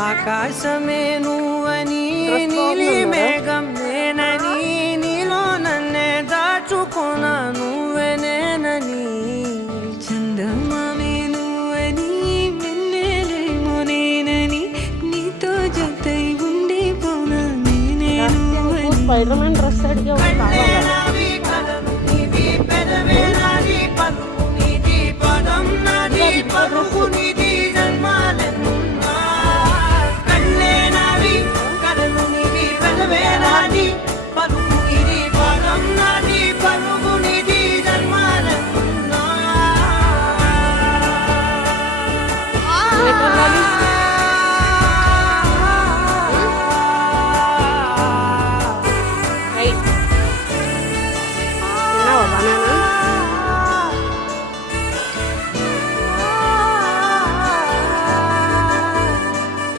ఆకాశమే నువ్వని నీలి మేఘం నేనని నీలో నన్నే దాచుకున్న నువ్వే నేనని చందమామే నువ్వని వెన్నెలేమో నేనని నీతో జతై ఉండిపోనా నేనే నువ్వని స్పైడర్మ్యాన్ డ్రెస్ అడిగా కళ్ళేనావి కలలు నీవి పెదవేనాది పలుకు నీది పదం నాది పలుకు